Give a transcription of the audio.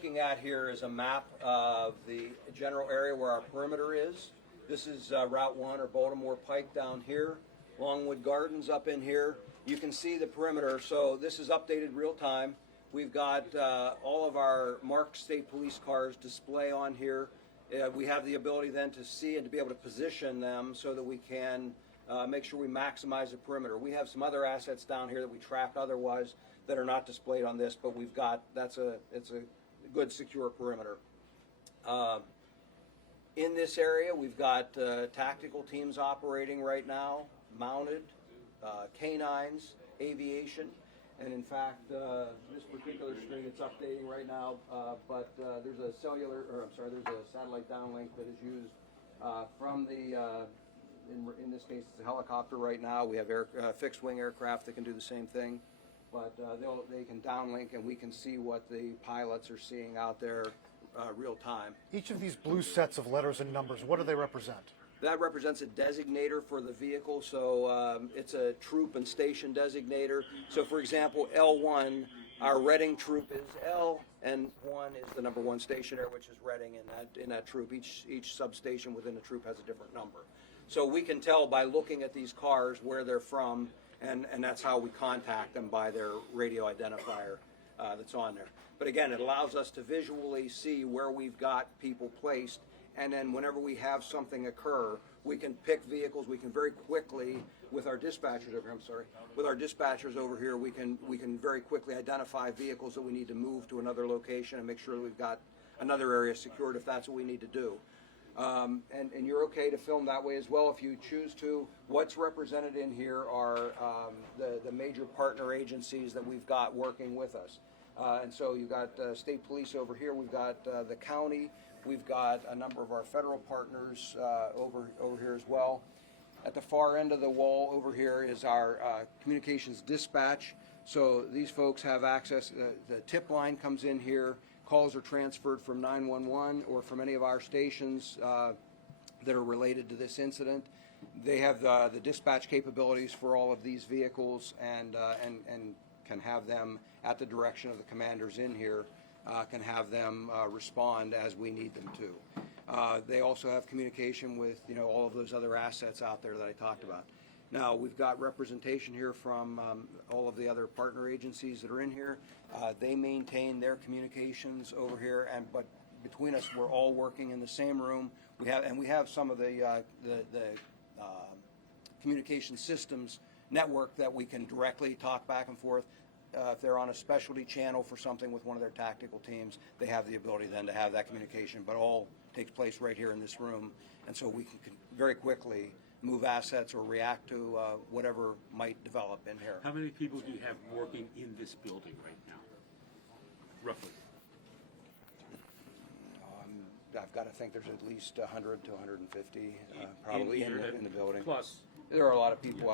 looking at here is a map of the general area where our perimeter is. This is Route 1 or Baltimore Pike down here. Longwood Gardens up in here. You can see the perimeter, so this is updated real time. We've got all of our marked state police cars display on here. We have the ability then to see and to be able to position them so that we can make sure we maximize the perimeter. We have some other assets down here that we track otherwise that are not displayed on this, but we've got, it's a good secure perimeter. In this area, we've got tactical teams operating right now, mounted, canines, aviation, and in fact, this particular screen, it's updating right now, but there's a there's a satellite downlink that is used from the, in this case, it's a helicopter right now. We have fixed wing aircraft that can do the same thing, but they can downlink and we can see what the pilots are seeing out there real time. Each of these blue sets of letters and numbers, what do they represent? That represents a designator for the vehicle, so it's a troop and station designator. So for example, L1, our Reading troop is L, and 1 is the number 1 stationer, which is Reading in that troop. Each substation within the troop has a different number. So we can tell by looking at these cars where they're from, and that's how we contact them by their radio identifier that's on there. But again, it allows us to visually see where we've got people placed, and then whenever we have something occur, we can pick vehicles. We can very quickly, with our dispatchers over here, with our dispatchers over here, we can very quickly identify vehicles that we need to move to another location and make sure that we've got another area secured if that's what we need to do. And you're okay to film that way as well if you choose to. What's represented in here are the major partner agencies that we've got working with us. And so you've got state police over here, we've got the county, we've got a number of our federal partners over here as well. At the far end of the wall over here is our communications dispatch. So these folks have access, the tip line comes in here, calls are transferred from 911 or from any of our stations that are related to this incident. They have the dispatch capabilities for all of these vehicles and can have them at the direction of the commanders in here, can have them respond as we need them to. They also have communication with all of those other assets out there that I talked about. Now we've got representation here from all of the other partner agencies that are in here. They maintain their communications over here, but between us, we're all working in the same room. We have some of the communication systems network that we can directly talk back and forth. If they're on a specialty channel for something with one of their tactical teams, they have the ability then to have that communication, but all takes place right here in this room, and so we can very quickly move assets or react to whatever might develop in here. How many people do you have working in this building right now, roughly? I've got to think there's at least 100 to 150 probably in the building. Plus. There are a lot of people out